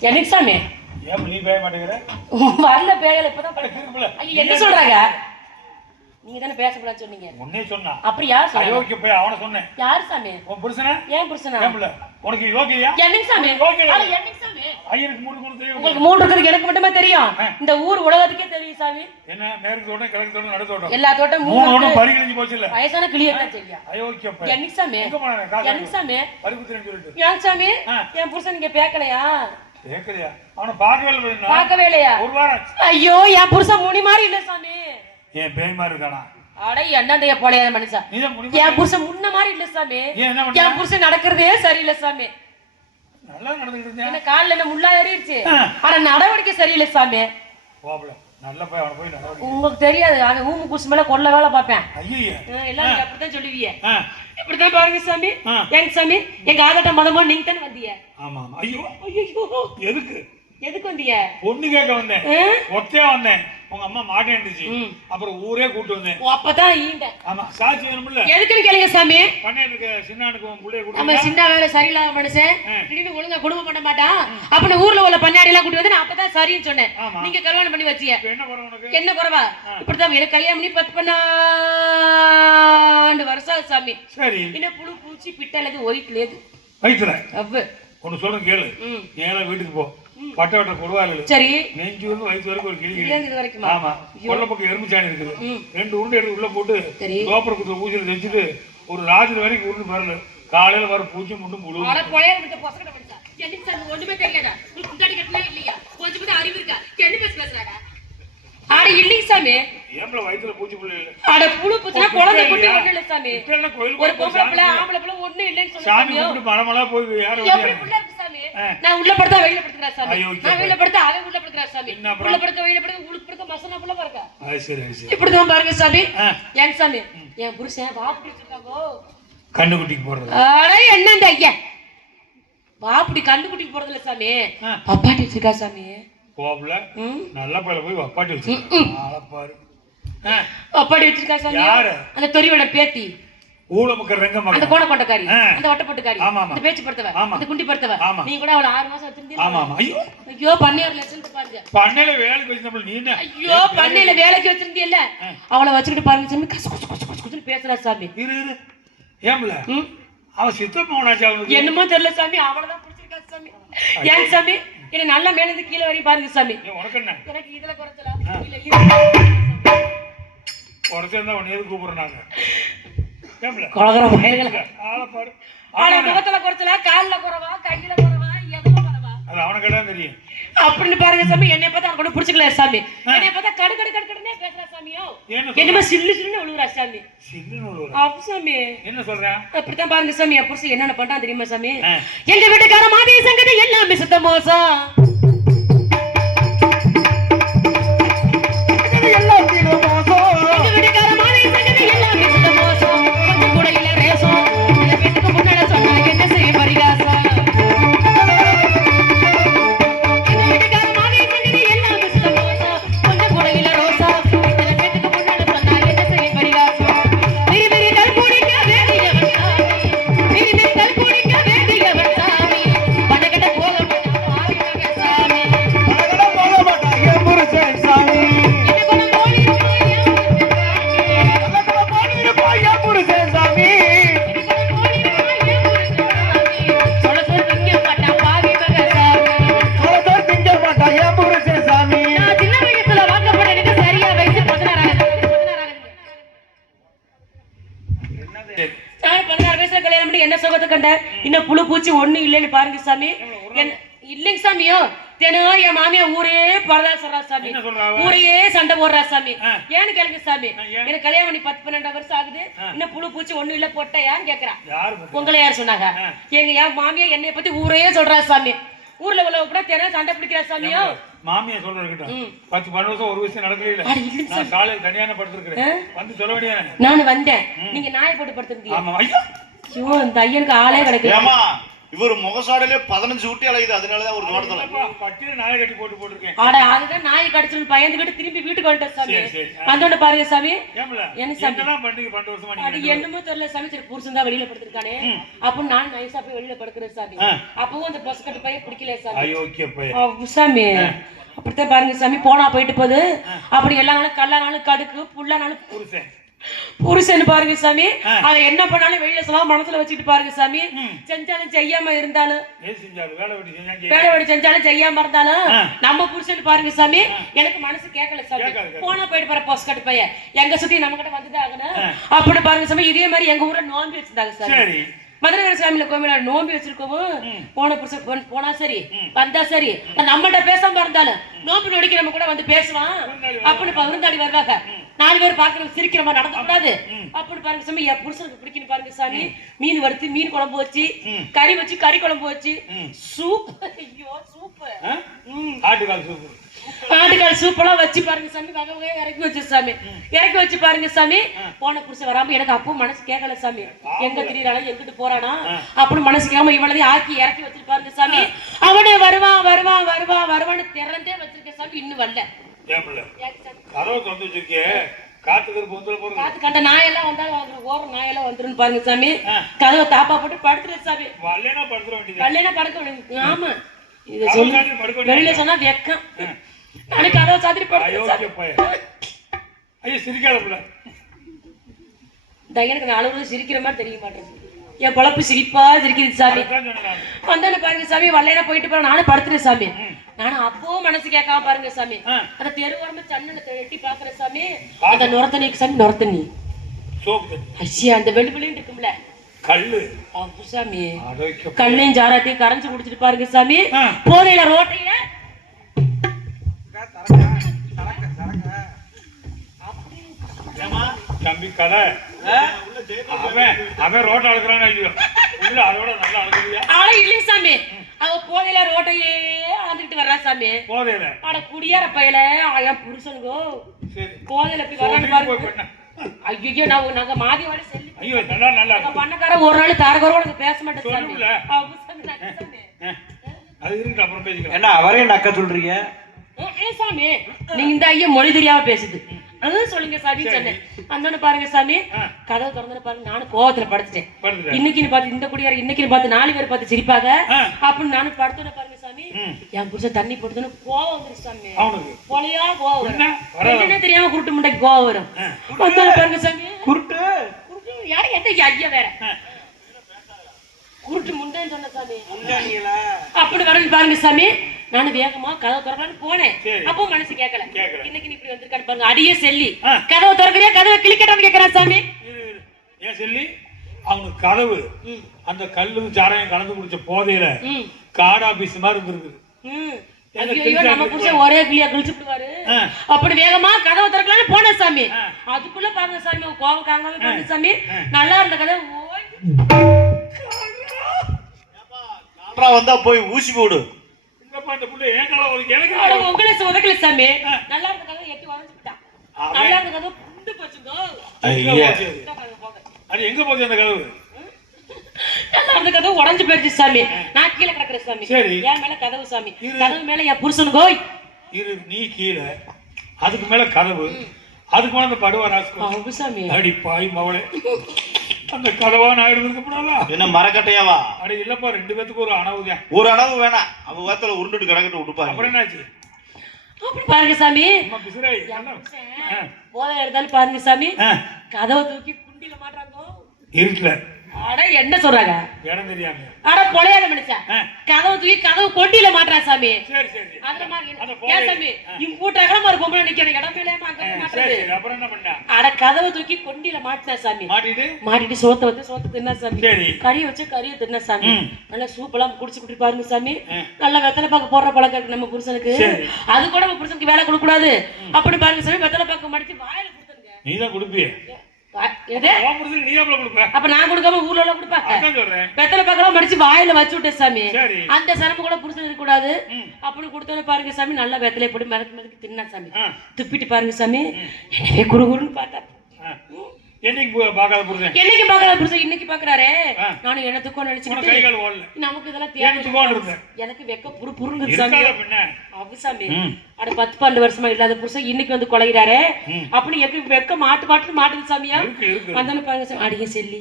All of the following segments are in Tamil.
என்னைக்கு சாமி ஏன் நீ பேய மாட்டேங்கிற? வரல பேகல இப்பதான் படி- திரும்பல. ஐயோ என்ன சொல்றாங்க? நீங்க தானே பேசக்கூடாதுன்னு சொன்னீங்க. உன்னே சொன்னா அப்படி யார் சொன்னாங்க? போய் அவனை சொன்னேன். யார் சாமி? உன் புருஷன? ஏன் புருஷனா? உனக்கு யோகியா என்னைக்கு சாமி? ஐயனுக்கு மூணு மூணு தெரியும்? உங்களுக்கு மூணு இருக்கிறது எனக்கு மட்டுமே தெரியும்? இந்த ஊர் உலகத்துக்கே தெரியும் சாமி. என்ன மேற்கு தோட்டம் கிழக்கு தோட்டம் நடு தோட்டம்? எல்லா தோட்டம் மூணு தோட்டம். பறி கிழிஞ்சு போச்சு இல்ல? வயசான கிளியே தான் தெரியும். அயோக்கிய போய் என்னைக்கு சாமி? என்னைக்கு சாமி? பறிக்குத்துறேன்னு சொல்லிட்டு. ஏன் சாமி. என் புருஷன் நீங்க பேக்கலையா? கேட்கலையா அவனை பார்க்கவே இல்லை பார்க்கவே இல்லையா? ஒரு வாரம். ஐயோ என் புருஷன் முனி மாதிரி இல்ல சாமி. ஏன் பேய் மாதிரி இருக்கானா? அட என்னந்தைய போலையா முடிவு என் புருஷன் முன்ன மாதிரி இல்ல சாமி. என் புருஷன் நடக்கிறதே சரியில்லை சாமி. கால்ல என்ன முள்ளா ஏறிடுச்சு. ஆனா நடவடிக்கை சரியில்லை சாமி. உங்களுக்கு தெரியாது அவன் ஊமு குசு மேல கொல்ல வேலை பார்ப்பேன். நீங்க அப்படித்தான் சொல்லுவீங்க. ஆ. இப்படித்தான் பாருங்க சாமி. எங்க சாமி எங்க ஆதாட்ட மதமோ நீங்க தானே வந்தீங்க? ஆமா ஐயோ. ஐயோ. எதுக்கு? எதுக்கு வந்தீங்க? பொண்ணு கேட்க வந்தேன்? ஒத்தையா வந்தேன். உங்க அம்மா மாட்டேன்டுச்சு ம். அப்புறம் ஊரே கூட்டு வந்தேன். அப்பதான் ஈண்ட ஆமா சாட்சி வேணும்ல? எதுக்குன்னு கேளுங்க சாமி. பண்ணையில சின்னானுக்கு உன் புள்ளைய நம்ம கூட்டு சின்ன வேலை சரியில்லாத மனுஷன். திடீர்னு ஒழுங்கா குடும்பம் பண்ண மாட்டான். அப்ப நான் ஊர்ல உள்ள பண்ணாடி எல்லாம் கூட்டி வந்து நான் அப்பதான் சரின்னு சொன்னேன். நீங்க கல்யாணம் பண்ணி இப்ப என்ன குறை உனக்கு? என்ன குறவா? இப்படிதான் எனக்கு கல்யாணம் பண்ணி பத்து பன்னாண்டு வருஷம் சாமி. சரி. என்ன புழு பூச்சி பிட்டலது ஒயிட்லேது வயிற்றுல அவ்வு. ஒன்னு சொல்றேன் கேளு. நேரா வீட்டுக்கு போ. பட்ட வட்ட கொடுவாள். சரி. நெஞ்சு வந்து வயிற்று வரைக்கும் ஒரு கிளி கிளி. இதுலேருந்து இது வரைக்குமா? ஆமா. கொல்ல பக்கம் எறும்பு சாணி இருக்குது. ரெண்டு உருண்டை எடுத்து உள்ள போட்டு கோபுர குத்து ஊசியில் தைச்சிட்டு ஒரு ராத்திரி வரைக்கும் உருண்டு பாருங்க. காலையில வர பூச்சி முட்டும் முழு விட்டு ஒண்ணுமே இல்லையா? கொஞ்சம் அறிவு இருக்கா? என்ன பேச பேசுறாடா? ஆட இல்லைங்க சாமி. ஏம்பல வயிற்றுல பூச்சி புள்ளி இல்லை. ஆட புழு பூச்சினா குழந்தை குட்டி ஒண்ணு இல்ல சாமி. இப்பெல்லாம் கோயிலுக்கு ஒரு பொம்பளை பிள்ளை ஆம்பளை பிள்ளை ஒண்ணு இல்லைன்னு சொன்னா சாமி கும்பிட்டு மலமலா போய் யாரும் எப்படி புள்ள இருக்கு சாமி. நான் உள்ள படுத்தா வெளியில படுத்துறா சாமி. நான் வெளியில படுத்தா அவன் உள்ள படுத்துறா சாமி? உள்ள படுக்க வெளியில படுக்க உளுக்கு படுக்க மசனா புள்ள படுக்க அது சரி சரி. இப்படிதான் பாருங்க சாமி. ஏன் சாமி என் புருஷன் வாப்பிடி வச்சிருக்காங்கோ கண்ணுக்குட்டிக்கு போடுறது அட என்ன இந்த ஐயா? வாப்பிடி கண்டுக்குட்டிக்கு போறது இல்ல சாமி. பப்பாட்டி வச்சிருக்கா சாமி. கோபுல நல்ல பையில போய் வப்பாட்டி வச்சு பாரு ஆ, பப்பாட்டி வச்சிருக்கா சாமி? யாரு? அந்த தொரியோட பேத்தி. ஊழமுக்க ரெங்க அந்த கோண கொண்டக்காரி. அந்த வட்டப்பட்டுக்காரி ஆமா, ஆமா. அந்த பேச்சு படுத்தவ. அந்த குண்டி படுத்தவ. ஆமா. நீ கூட அவளை ஆறு மாசம் வச்சிருந்தீங்க ஆமா ஆமா. ஐயோ. ஐயோ பன்னியார் லட்சம் பாருங்க. பண்ணையில வேலைக்கு வச்சு நம்ம நீ என்ன? ஐயோ பண்ணையில வேலைக்கு வச்சிருந்தியல்ல அவளை வச்சுக்கிட்டு பாருங்க சாமி. கசு கசு கசு கசு கசுன்னு பேசுறா சாமி. இரு இரு. ஏம்பல ம். அவன் சித்தப்பா என்னமோ தெரியல சாமி. அவளதான் பிடிச்சிருக்கா சாமி. ஏன் சாமி? என்ன நல்லா மேல இருந்து கீழே வரையும் பாருங்க சாமி. உனக்கு என்ன? எனக்கு இதுல குறைச்சலா? குறைச்சிருந்தா உன்னை எது கொலகர மயில்களா? ஆளை பாரு. முகத்துல குறைச்சலா கால்ல குறவா அப்படின்னு பாருங்க சாமி. என்னை பார்த்தா அவனுக்கு பிடிச்சிக்கல சாமி. என்னை பார்த்தா கடு கடு கடு கடுனே பேசுறா சாமியோ என்ன என்னமோ சில்லு சில்லுன்னு விழுகுறா சாமி. சில்லுன்னு ஒரு அப்ப சாமி. என்ன சொல்றேன் அப்படித்தான் பாருங்க சாமி. புருஷன் என்னென்ன பண்றான் தெரியுமா சாமி. எங்க வீட்டுக்கார மாதிரி சங்கதி எல்லாமே சுத்த மோசம். எங்க வீட்டுக்கார சாமி. இல்லைங்க சாமியோ தினம் என் மாமியா ஊரே பரதா சொல்றா சாமி? ஊரையே சண்டை போடுறா சாமி. ஏன்னு கேளுங்க சாமி? எனக்கு கல்யாணம் பண்ணி பத்து பன்னெண்டு வருஷம் ஆகுது. இன்னும் புழு பூச்சி ஒண்ணு இல்ல போட்டையான்னு கேக்குறா. யாரு பத்தி? உங்களை யார் சொன்னாங்க. எங்க என் மாமியா என்னைய பத்தி ஊரே சொல்றா சாமி. ஊர்ல உள்ள கூட தினம் சண்டை பிடிக்கிறா சாமியோ மாமியா சொல்ற இருக்கட்டும் ம். பத்து பன்னெண்டு வருஷம் ஒரு விஷயம் இல்ல நான் காலையில் கல்யாணம் படுத்திருக்கிறேன் வந்து சொல்ல வேண்டியதானே நான் வந்தேன். நீங்க நாயை போட்டு படுத்திருந்தீங்க ஆமா ஐயோ! இந்த ஐயனுக்கு ஆளே கிடைக்கல. இவர் முகசாடையிலே பதினஞ்சு ஊட்டி அலையுது. அதனாலதான் ஒரு தோட்டத்துல பட்டியல நாயை கட்டி போட்டு போட்டிருக்கேன். ஆட அதுதான் நாய் கடிச்சுன்னு பயந்துகிட்டு திரும்பி வீட்டுக்கு வந்துட்டேன் சாமி. வந்தோட பாருங்க சாமி. என்ன சாமி? பண்றீங்க பன்னெண்டு வருஷமா அது என்னமோ தெரியல சாமி. சரி புருஷன் தான் வெளியில படுத்திருக்கானே. அப்போ நான் நைஸா போய் வெளியில படுக்கிறேன் சாமி. அப்பவும் அந்த பஸ் கட்டு பையன் பிடிக்கல சாமி. சாமி. அப்படித்தான் பாருங்க சாமி. போனா போயிட்டு போகுது. அப்படி எல்லா நாளும் கல்லானாலும் கடுக்கு புல்லானாலும் புருஷன். புருஷன் பாருங்க சாமி. அவன் என்ன பண்ணாலும் வெளியில சொல்ல மனசுல வச்சுட்டு பாருங்க சாமி. செஞ்சாலும் செய்யாம இருந்தாலும். வேலை வெடி செஞ்சாலும் செய்யாம இருந்தாலும் நம்ம புருஷன் பாருங்க சாமி எனக்கு மனசு கேட்கல சாமி. போனா போயிட்டு போற போஸ்ட் கட்டு பையன் எங்க சுத்தி நம்ம கிட்ட வந்துதான் ஆகணும். அப்படி பாருங்க சாமி. இதே மாதிரி எங்க ஊர்ல நோம்பி வச்சிருந்தாங்க சாமி. சரி. மதுரை சாமியில கோவில நோம்பி வச்சிருக்கவும் போன புருஷன் போன- சரி வந்தா சரி. நம்மகிட்ட பேசாம இருந்தாலும் நோம்பி நொடிக்கு நம்ம கூட வந்து பேசுவான். அப்படின்னு இப்ப விருந்தாடி வருவாங்க நாலு பேர் பார்க்கணும் சிரிக்கிற மாதிரி நடந்து கூடாது அப்படின்னு பாருங்க சாமி என் புருஷனுக்கு பிடிக்கணும் பாருங்க சாமி. மீன் வறுத்து மீன் குழம்பு வச்சு கறி வச்சு கறி குழம்பு வச்சு. சூப். ஐயோ சூப்? ஆட்டுக்கால் சூப்பு. ஆட்டுக்கால் சூப்பெல்லாம் வச்சு பாருங்க சாமி. வகை வகையா இறக்கி வச்சு சாமி. இறக்கி வச்சு பாருங்க சாமி. போன புருஷன் வராம எனக்கு அப்போ மனசு கேட்கல சாமி. எங்க திடீரானா எங்கிட்டு போறானா அப்படின்னு மனசு கேட்காம இவ்வளதையும் ஆக்கி இறக்கி வச்சு பாருங்க சாமி அவனே வருவான் வருவான் வருவான் வருவான்னு திறந்தே வச்சிருக்க சாமி. இன்னும் வரல. ஏம்ல கதவை திறந்து வச்சிருக்கே காத்துக்கு பொந்தல போறது காத்து கண்ட நாயெல்லாம் வந்துரும் பாருங்க சாமி. கதவை தாப்பா போட்டு படுத்துரு சாமி. வேண்டியது படுக்க வேண்டியது. ஆமா. இதை சொல்லி வேண்டியது வெளியில சொன்னா வெக்கம். நாளைக்கு கதவை சாத்திரி படுத்து ஐயோ சிரிக்காத பிள்ளை. இந்த எனக்கு நான் அழுகுறது சிரிக்கிற மாதிரி தெரிய மாட்டேங்குது. என் பொழப்பு சிரிப்பா சிரிக்குது சாமி. வந்தானே பாருங்க சாமி வல்லையில போயிட்டு போறேன். நானும் படுத்துறேன் சாமி. நானும் அப்போ மனசு கேட்காம பாருங்க சாமி. ஆ. அந்த தெரு வரம்பு சன்னல எட்டி பாக்குறேன் சாமி அந்த நுரத்தண்ணிக்கு சாமி சோப்பு. தண்ணி. ஐயா அந்த வெள்ளி வெளியும் இருக்கும்ல. கல்லு. அப்போ சாமி. கல்லையும் ஜாராத்தையும் கரைஞ்சு குடிச்சிட்டு பாருங்க சாமி. ஆ. போதையில ரோட்டையில தம்பி கதை. அவன் அவன் ரோட்டை அழுக்கிறான் ஐயோ உள்ள அதோட நல்லா அழுகுறியா? ஆளே இல்லைங்க சாமி. அவ போதையில ரோட்டையே அளந்துக்கிட்டு வர்றா சாமி. போதையில. அட குடியார பையல என் புருஷனுக்கோ சரி. போதையில எப்படி வரான்னு போய் பாருங்க. பண்ண. ஐயோ நான் நாங்க மாதி வாடி செல்லி. ஐயோ நல்லா நல்லா நாங்க பண்ணக்கார ஒரு நாள் தாரகரோட எனக்கு பேச மாட்டேன். அது இருக்கு அப்புறம் பேசிக்கலாம். என்ன அவரே நக்க சொல்றீங்க? சாமி. நீங்க இந்த ஐயா மொழி தெரியாம பேசுது. சொல்லுங்க சாமி சொன்னேன். அந்தானே பாருங்க சாமி. கதவு திறந்து பாருங்க நானும் கோவத்துல படுத்துட்டேன். படுத்துட்டேன். இன்னைக்கு பார்த்து இந்த குடியார இன்னைக்கு பார்த்து நாலு பேர் பார்த்து சிரிப்பாங்க. அப்படின்னு நானும் படுத்துன பாருங்க சாமி. என் புருஷன் தண்ணி போட்டுதுன்னு கோவம் சாமி. கொலையா கோவம் என்ன? வரும். என்னன்னே தெரியாம குருட்டு முண்டைக்கு கோவம் வரும். வந்தானே பாருங்க சாமி. குருட்டு? குருட்டு? யாரு எந்த ஐயா வேற? குருட்டு முண்டைன்னு சொன்ன சாமி. அப்படி வரணும் பாருங்க சாமி. நானும் வேகமா கதவை திறக்கலான்னு போனேன். அப்போ மனசு கேட்கல கேட்கல. இன்னைக்கு நீ இப்படி வந்திருக்கான்னு பாருங்க. அடியே செல்லி. கதவை திறக்கறியா? கதவை கிளிக்கட்டான்னு கேக்குறான் சாமி. ஏன் சொல்லி? அவனுக்கு கதவு. அந்த கல்லு சாராயம் கலந்து குடிச்ச போதையில கார்டு ஆபீஸ் மாதிரி இருந்திருக்கு ம். எங்க ஐயோ கிழிச்சா நம்ம புருஷன் ஒரே கிளியா கிழிச்சுடுவாரு ஆ. அப்படி வேகமா கதவை திறக்கலான்னு போனேன் சாமி. அதுக்குள்ள பாருங்க சாமி கோவம் காங்காம பாருங்க சாமி. நல்லா இருந்த கதை வந்தா போய் ஊசி போடு. இல்லப்பா இந்த புள்ள ஏன் எனக்கு உங்களை உதக்கல சாமி. நல்லா இருந்த கதை எட்டி வளைஞ்சு விட்டான் அவன். நல்லா இருந்த கதை புண்டு போச்சுங்க. ஐயா. அது? எங்க போச்சு அந்த கதவு? இருந்த கதவு உடைஞ்சு போயிருச்சு சாமி. நான் கீழே கிடக்குறேன் சாமி. சரி. என் மேல கதவு சாமி. கதவு மேல என் புருஷனுக்கு ஓய் இரு நீ கீழே. அதுக்கு மேல கதவு. அதுக்கு மேல அந்த படுவா ராஸ்கோ அவங்க சாமி. அடி பாய் மவளே. அந்த கதவா நான் எடுத்துக்கப்படாதா என்ன மரக்கட்டையாவா அடி இல்லப்பா ரெண்டு பேத்துக்கு ஒரு அணவுதான் ஒரு அளவு வேணாம். அவ வாரத்துல உருண்டுட்டு கிடக்கட்டு விட்டுப்பாங்க அப்புறம் என்னாச்சு? அப்படி பாருங்க சாமி. போதை எடுத்தாலும் பாருங்க சாமி. கதவை தூக்கி குண்டில மாட்டாங்க இருட்டுல. அட என்ன சொல்றாங்க? இடம் தெரியாம அட பொழையாத மனுஷன். கதவை தூக்கி கதவு கொண்டில மாட்டா சாமி. சரி மாதிரி ஏன் சாமி? ஒரு பொம்பளை நிக்கணும் இடம் இல்லாம அங்க அப்புறம் என்ன பண்ண? அட கதவை தூக்கி கொண்டில மாட்டினா சாமி. மாட்டிட்டு? மாட்டிட்டு சோத்த வச்சு சோத்த தின்னா சாமி. சரி. கறி வச்சு கறியை தின்னா சாமி. நல்லா சூப் எல்லாம் குடிச்சு குடி பாருங்க சாமி. நல்லா வெத்தலை பாக்கு போடுற பழக்கம் இருக்கு நம்ம புருஷனுக்கு. அது கூட நம்ம புருஷனுக்கு வேலை கொடுக்க கூடாது அப்படி பாருங்க சாமி வெத்தலை பாக்கு மடிச்சு வாயில கொடுத்துருங்க. நீ தான் கொடுப்பிய அப்ப நான் கொடுக்காம ஊர்ல எல்லாம் சொல்றேன். வெத்தலை பாக்கெல்லாம் மடிச்சு வாயில வச்சு விட்டேன் சாமி. அந்த சிரமம் கூட புருஷன் இருக்க கூடாது ம். அப்படி கொடுத்தோன்னு பாருங்க சாமி நல்லா வெத்தலையை போட்டு மிதக்கு மிதக்கு தின்னா சாமி. துப்பிட்டு பாருங்க சாமி. எனவே குறுகுறுன்னு பார்த்தா. என்னைக்கு பார்க்காத புருஷன் இன்னைக்கு பாக்குறாரு ஆ. நானும் கை கால் ஓடல. நமக்கு இதெல்லாம் தேவை. எனக்கு வெக்க புரு புருங்குது சாமி. அவசாமி. அட பத்து பன்னெண்டு வருஷமா இல்லாத புருஷன் இன்னைக்கு வந்து கொலைகிறாரு. அப்படி எப்படி வெக்க மாட்டு மாட்டு மாட்டுது சாமியா? பாருங்க சாமி. அடிக்க செல்லி.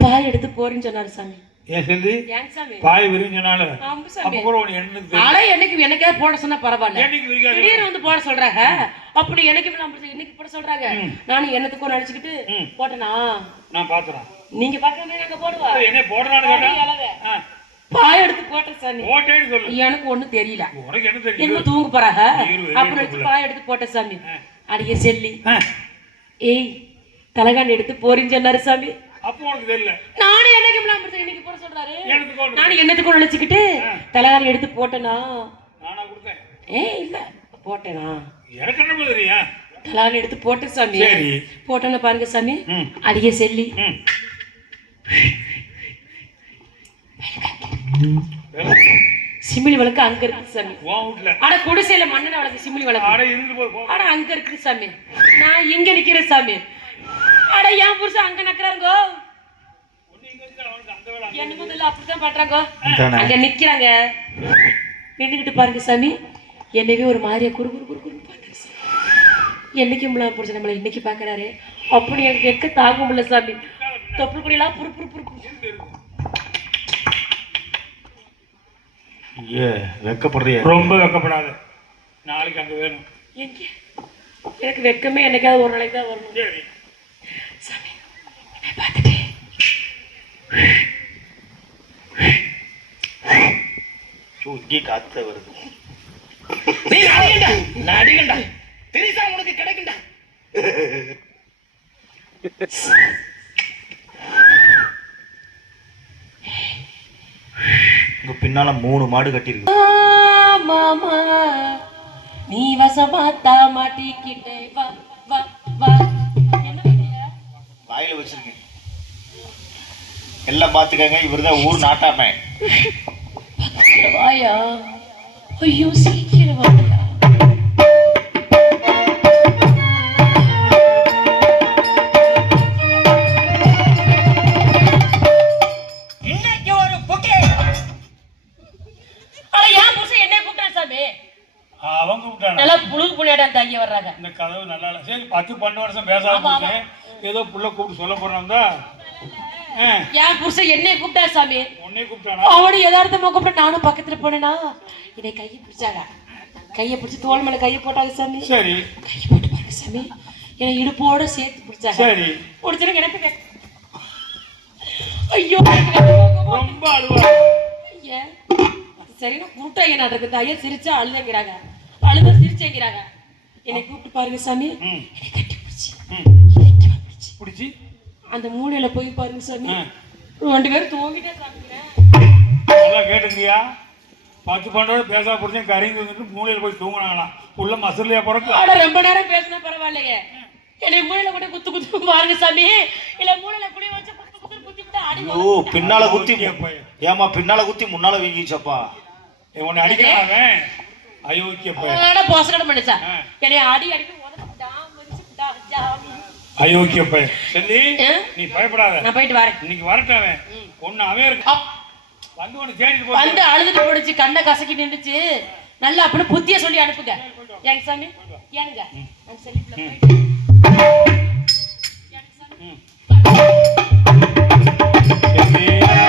பாய் எடுத்து போறேன்னு சொன்னாரு சாமி. ஏன் பாய் விரிஞ்சனால. அப்ப கூட உனக்கு ஆனா என்னைக்கு என்னைக்கா போட சொன்னா பரவாயில்ல. என்னைக்கு விரிக்காத? திடீர்னு வந்து போட சொல்றாங்க. அப்படி எனக்கு இன்னைக்கு போட சொல்றாங்க. நானும் என்னத்துக்கோ நினைச்சுக்கிட்டு. போட்டனா? நான் பாத்துறேன். நீங்க பாக்குற அங்க போடுவா? என்ன கேட்டா? பாய் எடுத்து போட்டேன் சாமி. போட்டேன்னு சொல்லு. எனக்கு ஒண்ணும் தெரியல. உனக்கு என்ன தெரியும்? என்ன தூங்க போறாங்க அப்புறம் எடுத்து பாய் எடுத்து போட்டேன் சாமி. அடிய செல்லி. ஏய் தலகாணி எடுத்து போறீன்னு சொன்னாரு சாமி. அப்போ உனக்கு தெரியல. நானும் என்னைக்கு இன்னைக்கு போட சொல்றாரு. நானும் என்னத்துக்கும் நினைச்சுக்கிட்டு தலகாணி எடுத்து போட்டேனா? நானா கொடுத்தேன். ஏ இல்ல. போட்டேனா? எனக்கு என்ன எடுத்து போட்டேன் சாமி. போட்டேன்னு பாருங்க சாமி. அடிய செல்லி. சிமிலி விளக்கு அங்க இருக்கு சாமி. அட குடிசையில மண்ணெண்ண விளக்கு சிமிலி விளக்கு. அட அங்க இருக்கு சாமி. நான் இங்க நிக்கிறேன் சாமி. அட என் புருஷன் அங்க நக்கறாருங்கோ? உன்னை இங்க வச்சு அவனுக்கு அந்த வேலை என்ன முதல்ல அப்படித்தான் பண்றாங்க? அங்க நிக்கிறாங்க. நின்னுகிட்டு பாருங்க சாமி. என்னவே ஒரு மாதிரியா குறு குறு குறு குறு பாக்குது சாமி. என்னைக்கு முள்ள புடிச்ச நம்மள இன்னைக்கு பாக்குறாரு அப்படி எனக்கு எக்க தாங்க முடியல சாமி. தொப்புள் குடியெல்லாம் புரு புரு புரு வெக்கப்படுறிய. ரொம்ப வெக்கப்படாத. நாளைக்கு அங்க வேணும். எனக்கு வெக்கமே என்னைக்காவது ஒரு நாளைக்கு தான் வரணும். சாமி என்னை பார்த்துட்டு. இங்கே காத்த வருது. நீ அடிக்கண்டா நான் அடிக்கண்டா. தெரிசா உனக்கு கிடைக்கண்டா. இங்க பின்னால மூணு மாடு கட்டியிருக்கு. மாமா. நீ வசமாத்தா மாட்டிக்கிட்டே வா வா வா? வாயில வச்சிருக்கேன். எல்லாம் பாத்துக்கங்க இவர்தான் ஊர் நாட்டாம. வாயா. ஐயோ சீக்கிரம் புள்ள கூப்பிட்டு சொல்ல ஏன் புருஷன் என்னைய கூப்பிட்டா சாமி. உன்னையே கூப்பிட்டானா? அவனு யதார்த்தமா கூப்பிட்டு நானும் பக்கத்துல போனேனா என்னை கையை பிடிச்சாங்க கையை பிடிச்சி தோல் மேல கையை போட்டாங்க சாமி. சரி. கையை போட்டு பாருங்க சாமி. என்னை இடுப்போட சேர்த்து பிடிச்சாங்க. சரி. பிடிச்சிருங்க எனக்கு ஐயோ. ரொம்ப அழுவா. ஐயா, சரின்னு கூப்பிட்டா என்ன நடக்குது? ஐயா சிரிச்சா அழுதங்கிறாங்க. அழுத சிரிச்சேங்கிறாங்க. என்னை கூப்பிட்டு பாருங்க சாமி. என்னை கட்டி பிடிச்சி. பிடிச்சி. பிடிச்சி அந்த மூலையில போய் பாருங்க சாமி. ரெண்டு பேரும் தூங்கிட்டே நல்லா கேட்டுக்கிறியா? பத்து பன்னெண்டு பேசா பிடிச்சேன் கரைந்து வந்துட்டு மூலையில் போய் தூங்கினாங்களாம் உள்ள மசூர்லையா பிறக்கு? ஆனா ரொம்ப நேரம் பேசினா பரவாயில்லையே. என்னை மூலையில கூட குத்து குத்து பாருங்க சாமி. இல்ல மூலையில குடி வச்சு குத்து குத்து குத்தி விட்டு அடி ஓ பின்னால குத்தி. ஏமா பின்னால குத்தி முன்னால வீங்கிச்சப்பா உன்னை அடிக்கிறான். அயோக்கிய பையன் போசனம் பண்ணிச்சா. என்னை அடி அடிக்க அயோக்கிய பையன் சொல்லி ஆ? நீ பயப்படாத. நான் போயிட்டு வரேன். இன்னைக்கு வரட்டும் அவன் ஒன்னு அவன் இருக்கு. வந்து ஒன்னு தேடிட்டு வந்து அழுதுட்டு போடுச்சு கண்ணை கசக்கி நின்றுச்சு. நல்லா அப்படி புத்திய சொல்லி அனுப்புங்க. ஏங்க சாமி? ஏனுங்க? நான் செல்லிப்புல போயிட்டு. ஏனுங்க சாமி? சொல்லி.